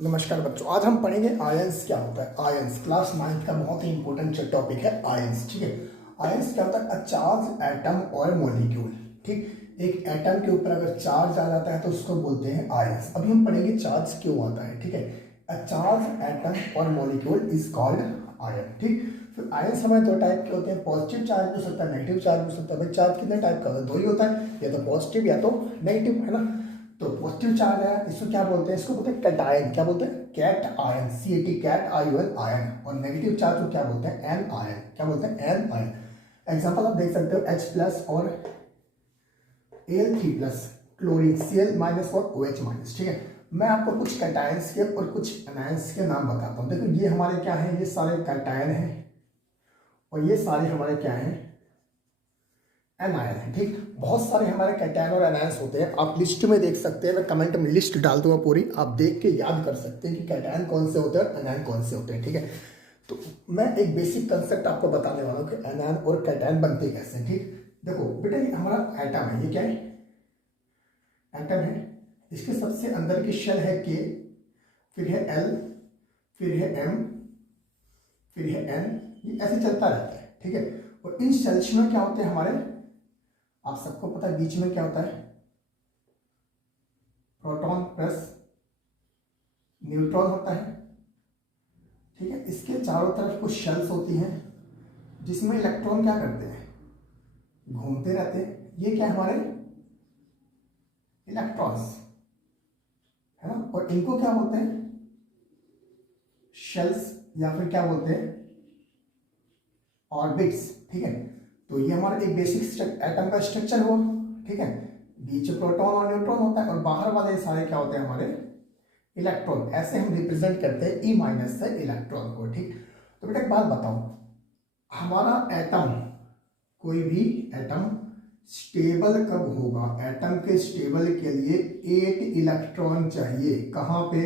नमस्कार बच्चों, आज हम पढ़ेंगे आयंस क्या होता है। आयंस क्लास 9th का बहुत ही इंपॉर्टेंट टॉपिक है आयंस। ठीक है, आयंस क्या होता है? अ चार्ज एटम और मॉलिक्यूल। ठीक, एक एटम के ऊपर अगर चार्ज आ जाता है तो उसको बोलते हैं आयंस। अभी हम पढ़ेंगे चार्ज क्यों आता है। ठीक है, अ चार्ज एटम और मॉलिक्यूल इज कॉल्ड आयन। ठीक, फिर आयंस हमारे दो टाइप के होते हैं, पॉजिटिव चार्ज भी हो सकता है, नेगेटिव चार्ज भी हो सकता है। भाई चार्ज कितने टाइप का होता है? दो ही होता है, या तो पॉजिटिव या तो नेगेटिव, है ना। तो पॉजिटिव चार्ज है, इसको क्या बोलते हैं? इसको बोलते हैं कैटायन। क्या बोलते हैं? Cation, CAT, cation ion. और नेगेटिव चार्ज को क्या बोलते हैं? Anion. क्या बोलते हैं? An ion. एग्जांपल आप देख सकते हो H प्लस और Al3 plus, chlorine Cl minus और OH माइनस। ठीक है, मैं आपको कुछ कैटायंस के और कुछ एनायंस के नाम बताता हूँ। देखो ये हमारे क्या है, ये सारे कैटायन हैं और ये सारे हमारे क्या हैं? एनायन है। ठीक, बहुत सारे हमारे कैटायन और एनायंस होते हैं। आप लिस्ट में देख सकते हैं, मैं कमेंट में लिस्ट डाल दूंगा पूरी, आप देख के याद कर सकते हैं कि कैटायन कौन से होते हैं और एनायन कौन से होते हैं। ठीक है, तो मैं एक बेसिक कंसेप्ट आपको बताने वाला हूँ कि एनायन और कैटायन बनते कैसे हैं। ठीक, देखो बेटा, ये हमारा एटम है। ये क्या है? एटम है। इसके सबसे अंदर की शेल है के, फिर है एल, फिर है एम, फिर है एन। ये ऐसे चलता रहता है। ठीक है, और इन शेल्स में क्या होते हैं हमारे? आप सबको पता है बीच में क्या होता है? प्रोटॉन प्लस न्यूट्रॉन होता है। ठीक है, इसके चारों तरफ कुछ शेल्स होती हैं जिसमें इलेक्ट्रॉन क्या करते हैं? घूमते रहते हैं। ये क्या है हमारे? इलेक्ट्रॉन्स, है ना। और इनको क्या बोलते हैं? शेल्स, या फिर क्या बोलते हैं? ऑर्बिट्स। ठीक है, तो ये हमारा एक बेसिक एटम का स्ट्रक्चर हुआ। ठीक है, बीच में प्रोटॉन और न्यूट्रॉन होता है और बाहर वाले सारे क्या होते हैं हमारे? इलेक्ट्रॉन। ऐसे हम रिप्रेजेंट करते हैं ई माइनस से इलेक्ट्रॉन को। ठीक, तो बेटा एक बात बताओ, हमारा एटम, कोई भी एटम स्टेबल कब होगा? एटम के स्टेबल के लिए 8 इलेक्ट्रॉन चाहिए। कहां पे?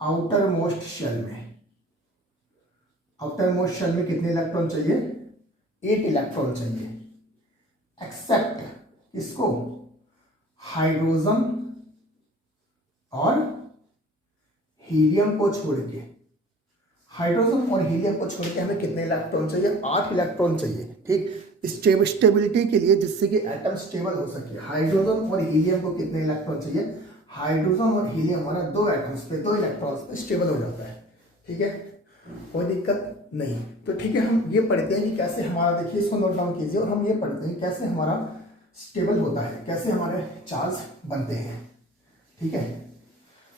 आउटर मोस्ट शेल में। आउटर मोस्ट शेल में कितने इलेक्ट्रॉन चाहिए? 8 इलेक्ट्रॉन चाहिए। एक्सेप्ट किसको? हाइड्रोजन और हीलियम को छोड़ के। हाइड्रोजन और हीलियम को छोड़ के हमें कितने इलेक्ट्रॉन चाहिए? 8 इलेक्ट्रॉन चाहिए। ठीक, स्टेबिलिटी के लिए, जिससे कि एटम स्टेबल हो सके। हाइड्रोजन और हीलियम को कितने इलेक्ट्रॉन चाहिए? हाइड्रोजन और हीलियम हमारा दो एटम्स पे, दो इलेक्ट्रॉन्स पे स्टेबल हो जाता है। ठीक है, कोई दिक्कत नहीं। तो ठीक है, हम ये पढ़ते हैं कि कैसे हमारा, देखिए इसको नोट डाउन कीजिए, और हम ये पढ़ते हैं कैसे हमारा स्टेबल होता है, कैसे हमारे चार्ज बनते हैं। ठीक है,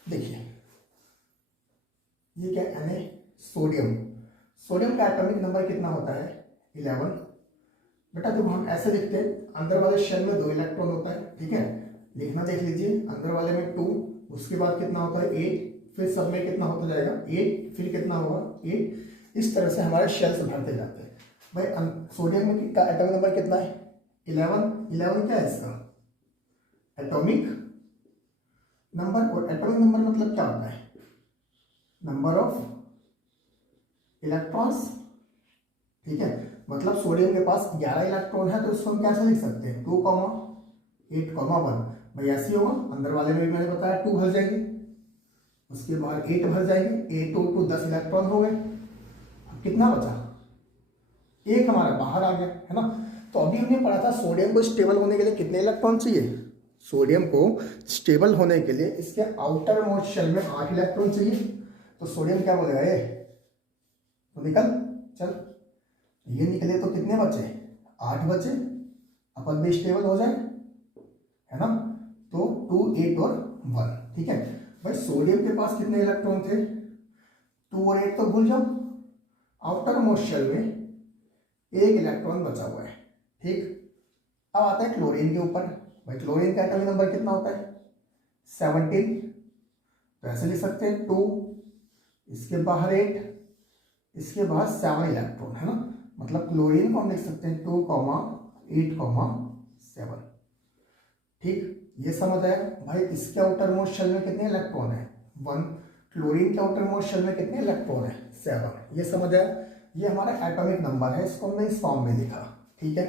देखिए ये क्या है? सोडियम। सोडियम का एटॉमिक नंबर कितना होता है? 11। बेटा जब हम ऐसे लिखते हैं, अंदर वाले शेल में 2 इलेक्ट्रॉन होता है। ठीक है, लिखना देख लीजिए, अंदर वाले में 2, उसके बाद कितना होता है? 8, फिर सब में कितना होता जाएगा? 8, फिर कितना होगा? 8। इस तरह से हमारे शेल्स भरते जाते हैं। भाई सोडियम में का एटॉमिक नंबर कितना है? 11। 11 क्या है इसका? Atomic number. और एटॉमिक नंबर मतलब क्या होता है? Number of electrons. ठीक है, मतलब सोडियम के पास 11 इलेक्ट्रॉन है, तो इसको हम कैसे लिख सकते हैं? 2,8,1। भाई ऐसे ही होगा, अंदर वाले में भी मैंने बताया 2 भर जाएंगे, उसके बाद 8 भर जाएंगे, 8 और 2 10 इलेक्ट्रॉन हो गए। अब कितना बचा? एक हमारा बाहर आ गया, है ना। तो अभी हमने पढ़ा था सोडियम को स्टेबल होने के लिए कितने इलेक्ट्रॉन चाहिए? सोडियम को स्टेबल होने के लिए इसके आउटर मोस्ट शेल में 8 इलेक्ट्रॉन चाहिए। तो सोडियम क्या बोलेगा? ये तो निकल चल, ये निकले तो कितने बचे? 8 बचे। अपन भी स्टेबल हो जाए, है ना। तो 2, 8 और 1। ठीक है, भाई सोडियम के पास कितने इलेक्ट्रॉन थे? 2 और 8 तो भूल जाओ। आउटर मोस्ट शेल में 1 इलेक्ट्रॉन बचा हुआ है। ठीक, अब आता है क्लोरीन के ऊपर। भाई क्लोरीन का एटॉमिक नंबर कितना होता है? 17। तो ऐसे लिख सकते हैं 2, इसके बाहर 8, इसके बाद 7 इलेक्ट्रॉन, है ना। मतलब क्लोरीन को हम लिख सकते हैं 2,8,7। ठीक, ये समझ आया। भाई इसके आउटर मोस्ट शेल में कितने इलेक्ट्रॉन है? 1। क्लोरीन के आउटर मोस्ट शेल में कितने इलेक्ट्रॉन है? 7। ये समझ आया। ये हमारा एटॉमिक नंबर है, इसको हमने इस फॉर्म में लिखा। ठीक है,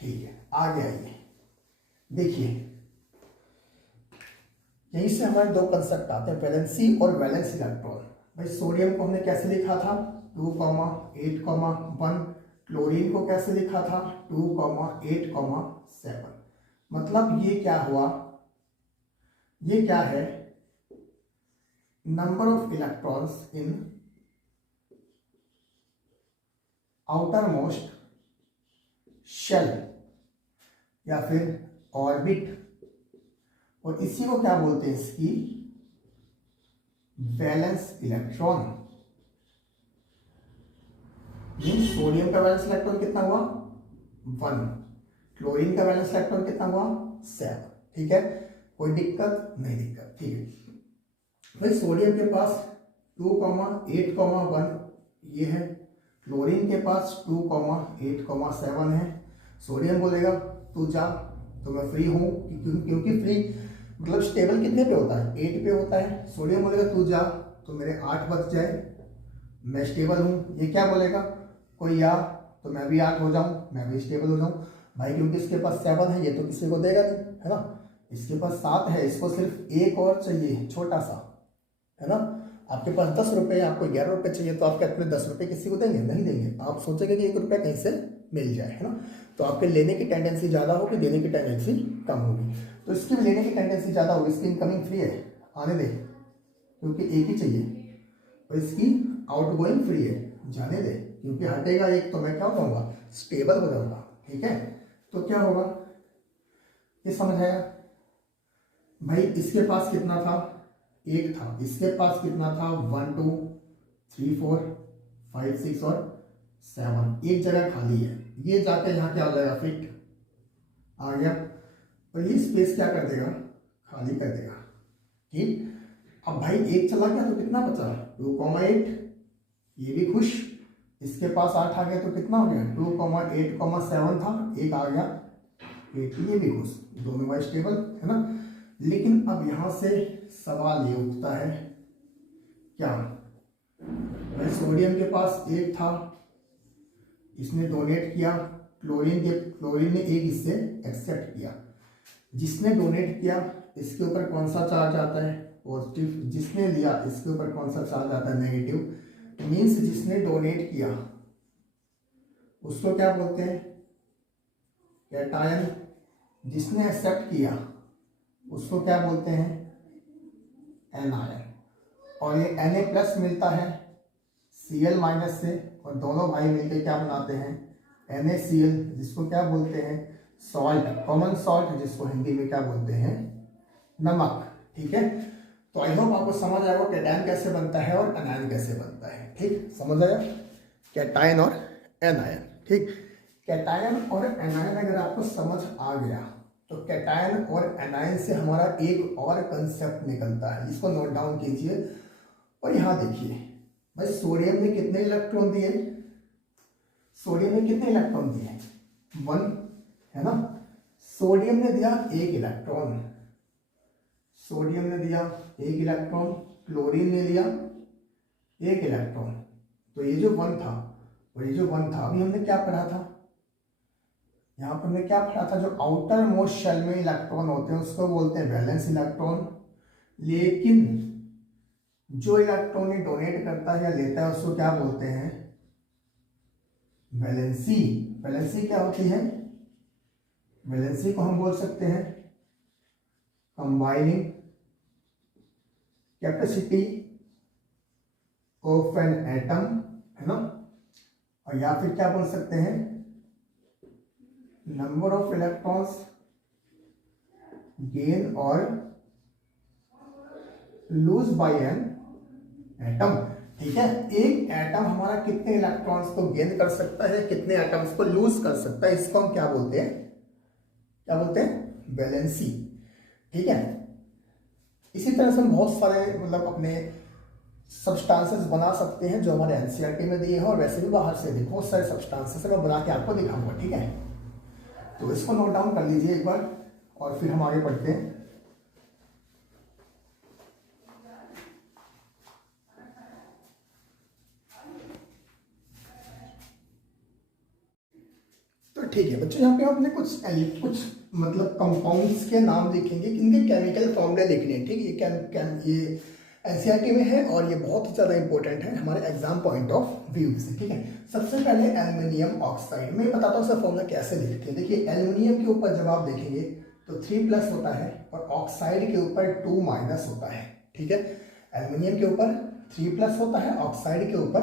ठीक है, आगे आइए। देखिए यहीं से हमारे दो कंसेप्ट आते हैं, वैलेंसी और वैलेंस इलेक्ट्रॉन। भाई सोडियम को हमने कैसे लिखा था 2,8,1, क्लोरीन को कैसे लिखा था 2,8,7। मतलब ये क्या हुआ, ये क्या है, number of electrons in outermost shell या फिर ऑर्बिट, और इसी को क्या बोलते हैं, इसकी वैलेंस इलेक्ट्रॉन। मीन्स सोडियम का वैलेंस इलेक्ट्रॉन कितना हुआ 1, क्लोरीन का वैलेंस इलेक्ट्रॉन कितना हुआ 7। ठीक है, कोई दिक्कत नहीं, दिक्कत ठीक है। भाई सोडियम के पास 2,8,1 ये है, क्लोरीन के पास 2,8,7 है। सोडियम बोलेगा तू जा, तो मैं फ्री हूं, क्योंकि फ्री मतलब स्टेबल कितने पे होता है 8 पे होता है। सोडियम बोलेगा तू जा, तो मेरे 8 बच जाए, मैं स्टेबल हूं। ये क्या बोलेगा, कोई या, तो मैं भी 8 हो जाऊं, मैं भी स्टेबल हो जाऊं। भाई क्योंकि इसके पास 7 है, ये तो किसी को देगा नहीं, है ना। इसके पास 7 है, इसको सिर्फ एक और चाहिए छोटा सा, है ना। आपके पास 10 रुपये, आपको 11 रुपये चाहिए, तो आपके अपने 10 रुपये किसी को देंगे, नहीं देंगे। आप सोचेंगे कि 1 रुपया कहीं से मिल जाए, है ना। तो आपके लेने की टेंडेंसी ज़्यादा होगी, देने की टेंडेंसी कम होगी। तो इसकी भी लेने की टेंडेंसी ज़्यादा होगी, इसकी इनकमिंग फ्री है, आने दे, क्योंकि एक ही चाहिए। और इसकी आउटगोइंग फ्री है, जाने दे, क्योंकि हटेगा एक तो मैं क्या हो जाऊंगा, स्टेबल हो जाऊंगा। ठीक है, तो क्या होगा, ये समझ आया। भाई इसके पास कितना था, 1 था, इसके पास कितना था 1 2 3 4 5 6 और 7, एक जगह खाली है, ये जाके यहाँ क्या हो जाएगा, फिट आ गया, और ये स्पेस क्या कर देगा, खाली कर देगा। ठीक, अब भाई एक चला गया तो कितना बचा 2,8, ये भी खुश, इसके पास 8 आ गया तो कितना हो गया 2,8,7 था, एक आ गया 8, ये भी खुश, दोनों बाई स्टेबल, है ना। लेकिन अब यहां से सवाल ये उठता है, क्या भाई सोडियम के पास 1 था, इसने डोनेट किया, क्लोरीन ने एक इससे एक्सेप्ट किया। जिसने डोनेट किया इसके ऊपर कौन सा चार्ज आता है, पॉजिटिव, जिसने लिया इसके ऊपर कौन सा चार्ज आता है, नेगेटिव। मीन्स जिसने डोनेट किया उसको क्या बोलते हैं, कैटायन, जिसने एक्सेप्ट किया उसको क्या बोलते हैं, एनायन। और ये Na+ मिलता है Cl- से, और दोनों भाई मिलकर क्या बनाते हैं, NaCl, जिसको क्या बोलते हैं, सॉल्ट, कॉमन सॉल्ट, जिसको हिंदी में क्या बोलते हैं, नमक। ठीक है, तो आई होप आपको समझ आएगा कैटायन कैसे बनता है और एनायन कैसे बनता है। ठीक, समझ आया, कैटायन और एनायन। ठीक, कैटायन और एनायन अगर आपको समझ आ गया, तो कैटायन और एनायन से हमारा एक और कंसेप्ट निकलता है, इसको नोट डाउन कीजिए। और यहां देखिए भाई सोडियम ने कितने इलेक्ट्रॉन दिए, सोडियम ने कितने इलेक्ट्रॉन दिए 1, है ना। सोडियम ने दिया 1 इलेक्ट्रॉन, सोडियम ने दिया 1 इलेक्ट्रॉन, क्लोरीन ने लिया 1 इलेक्ट्रॉन। तो ये जो 1 था और ये जो 1 था, अभी हमने क्या पढ़ा था, यहाँ पर हमने क्या पढ़ा था, जो आउटर मोस्ट शेल में इलेक्ट्रॉन होते हैं उसको बोलते हैं वैलेंस इलेक्ट्रॉन। लेकिन जो इलेक्ट्रॉन डोनेट करता है या लेता है उसको क्या बोलते हैं, वैलेंसी। वैलेंसी क्या होती है, वैलेंसी को हम बोल सकते हैं combining capacity of an atom, है ना। और या फिर क्या बोल सकते हैं, नंबर ऑफ इलेक्ट्रॉन्स गेन और लूज बाय एन एटम। ठीक है, एक एटम हमारा कितने इलेक्ट्रॉन्स को गेन कर सकता है, कितने एटम्स को लूज कर सकता है, इसको हम क्या बोलते हैं, क्या बोलते हैं, वैलेंसी। ठीक है, इसी तरह से हम बहुत सारे मतलब अपने सब्सटेंसेस बना सकते हैं जो हमारे एनसीईआरटी में दिए हैं, और वैसे भी बाहर से भी बहुत सारे सब्सटेंसेस मैं बना के आपको दिखाऊंगा। ठीक है, तो इसको नोट डाउन कर लीजिए एक बार, और फिर हम आगे बढ़ते हैं। तो ठीक है बच्चों, यहाँ पे हमने कुछ मतलब कंपाउंड्स के नाम लिखेंगे, इनके केमिकल फॉर्मूले लिखने हैं, ठीक है। ये एनसीईआरटी में है और ये बहुत ज़्यादा इंपॉर्टेंट है हमारे एग्जाम पॉइंट ऑफ व्यू से, ठीक है। सबसे पहले एल्युमिनियम ऑक्साइड, मैं बताता हूँ उसका फॉर्मूला कैसे लिखते हैं। देखिए एल्युमिनियम के ऊपर जब आप देखेंगे तो 3+ होता है और ऑक्साइड के ऊपर 2- होता है, ठीक है। एल्युमिनियम के ऊपर 3+ होता है, ऑक्साइड के ऊपर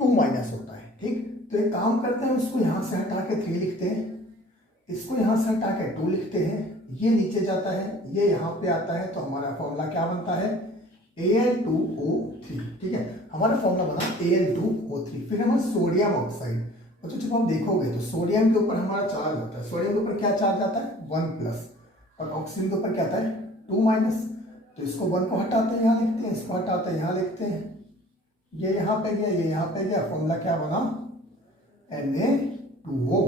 2- होता है, ठीक। तो एक काम करते हैं, उसको यहाँ से हटा के 3 लिखते हैं, इसको यहाँ से हटा के 2 लिखते हैं, ये नीचे जाता है, ये यहाँ पे आता है, तो हमारा फॉर्मूला क्या बनता है Al2O3, ठीक है। हमारा फॉर्मूला बना Al2O3। फिर हमारा सोडियम ऑक्साइड, बच्चों जब आप देखोगे तो सोडियम के ऊपर हमारा चार्ज होता है, सोडियम के ऊपर क्या चार्ज आता है 1+, और ऑक्सीजन के ऊपर क्या आता है 2-। तो इसको 1 को हटाते हैं यहाँ लिखते हैं, इसको हटाते हैं यहाँ लिखते हैं, ये यहाँ पे गया, ये यहाँ पे गया, फॉर्मूला क्या बना Na2O,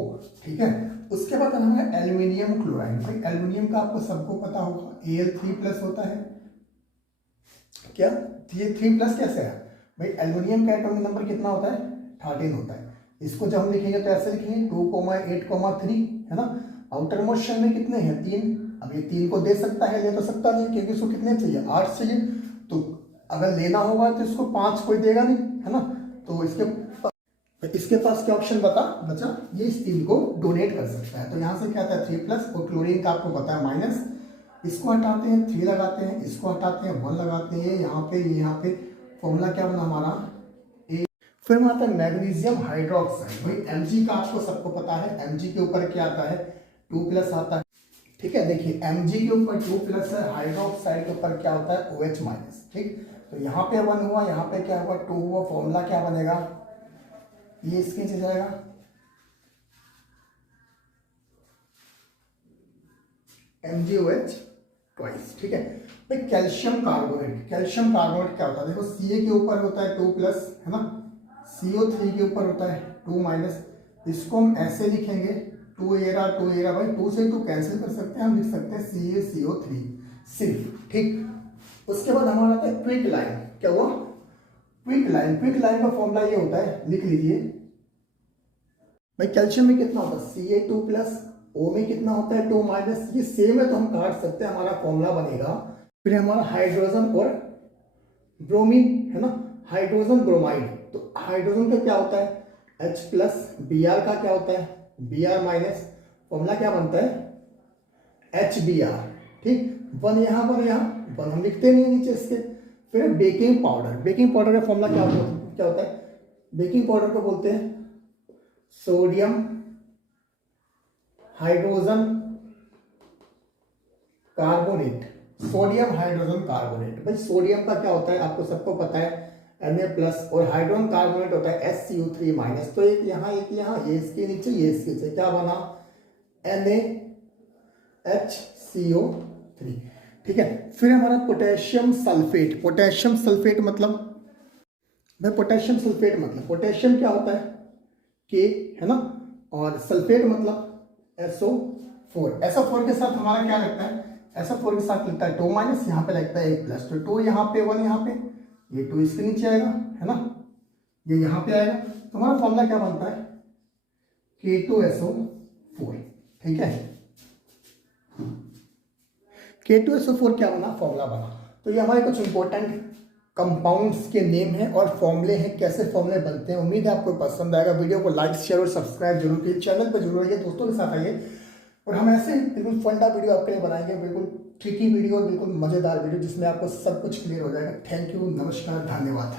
ठीक है। उसके बाद हमारा एल्यूमिनियम क्लोराइड, भाई एल्यूमिनियम का आपको सबको पता होगा Al3+ होता है, क्या ये 3+ कैसे है भाई, एल्यूमिनियम का एटॉमिक नंबर कितना होता है 13 होता है। इसको जब हम लिखेंगे तो ऐसे लिखेंगे 2,8,3, है ना। आउटर मोस्ट शेल में कितने हैं 3, अब ये 3 को दे सकता है, ले तो सकता नहीं, क्योंकि इसको कितने चाहिए 8 चाहिए, तो अगर लेना होगा तो इसको 5 कोई देगा नहीं, है ना। तो इसके पास क्या ऑप्शन बचा, ये इस 3 को डोनेट कर सकता है। तो यहाँ से क्या आता है 3+, और क्लोरीन का आपको पता है माइनस, इसको हटाते हैं 3 लगाते हैं, इसको हटाते हैं 1 लगाते हैं, यहाँ पे फॉर्मूला क्या बना हमारा ए। फिर आता है मैग्नीशियम हाइड्रोक्साइड, भाई Mg का आपको सबको पता है, Mg के ऊपर क्या आता है 2+ आता है, ठीक है। देखिए Mg के ऊपर 2+ है, हाइड्रोक्साइड के ऊपर क्या होता है OH-, ठीक। तो यहाँ पे 1 हुआ, यहाँ पे क्या हुआ 2 हुआ, फॉर्मूला क्या बनेगा, ये इसके नीचे जाएगा MgOH ट्वाइस, ठीक है। भाई कैल्शियम कार्बोनेट, कैल्शियम कार्बोनेट क्या होता है, देखो Ca के ऊपर होता है 2+, है ना, CO3 के ऊपर होता है 2-। इसको हम ऐसे लिखेंगे 2 भाई 2 से 2 कैंसिल कर सकते हैं, हम लिख सकते हैं CaCO3 सिर्फ, ठीक। उसके बाद हमारा आता है क्विक लाइन, क्या हुआ क्विक लाइन का फॉर्मूला ये होता है, लिख लीजिए भाई कैल्शियम में कितना होता है Ca2+, O में कितना होता है 2-, ये सेम है तो हम काट सकते हैं, हमारा फॉर्मूला बनेगा। फिर हमारा हाइड्रोजन और ब्रोमीन, है ना, हाइड्रोजन ब्रोमाइड, तो हाइड्रोजन का क्या होता है H+, Br का क्या होता है Br-, फॉर्मूला क्या बनता है HBr, ठीक। 1 यहाँ 1 हम लिखते नहीं नीचे इसके। फिर बेकिंग पाउडर का फॉर्मूला क्या होता है, बेकिंग पाउडर को बोलते हैं सोडियम हाइड्रोजन कार्बोनेट, भाई सोडियम का क्या होता है आपको सबको पता है Na+, और हाइड्रोजन कार्बोनेट होता है SCO3-। तो एक यहाँ ये इसके नीचे, ये इसके नीचे, क्या बना NaHCO3, ठीक है। फिर हमारा पोटेशियम सल्फेट मतलब भाई पोटेशियम क्या होता है K, है ना, और सल्फेट मतलब SO4 के साथ हमारा क्या लगता है, SO4 के साथ लगता है 2-, यहाँ पे लगता है 1+, तो 2 यहाँ पे 1 यहाँ पे, ये 2 इसके नीचे आएगा, है ना, ये यहाँ पे आएगा, तो हमारा फॉर्मूला क्या बनता है K2SO4, ठीक है। K2SO4 क्या बना, फॉर्मूला बना। तो ये हमारे कुछ इंपॉर्टेंट कंपाउंड्स के नेम हैं और फॉर्मूले हैं, कैसे फॉर्मूले बनते हैं। उम्मीद है आपको पसंद आएगा। वीडियो को लाइक शेयर और सब्सक्राइब जरूर कीजिए, चैनल पर जरूर आइए, दोस्तों के साथ आइए, और हम ऐसे बिल्कुल फंडा वीडियो आपके लिए बनाएंगे, बिल्कुल ट्रिकी वीडियो, बिल्कुल मजेदार वीडियो, जिसमें आपको सब कुछ क्लियर हो जाएगा। थैंक यू, नमस्कार, धन्यवाद।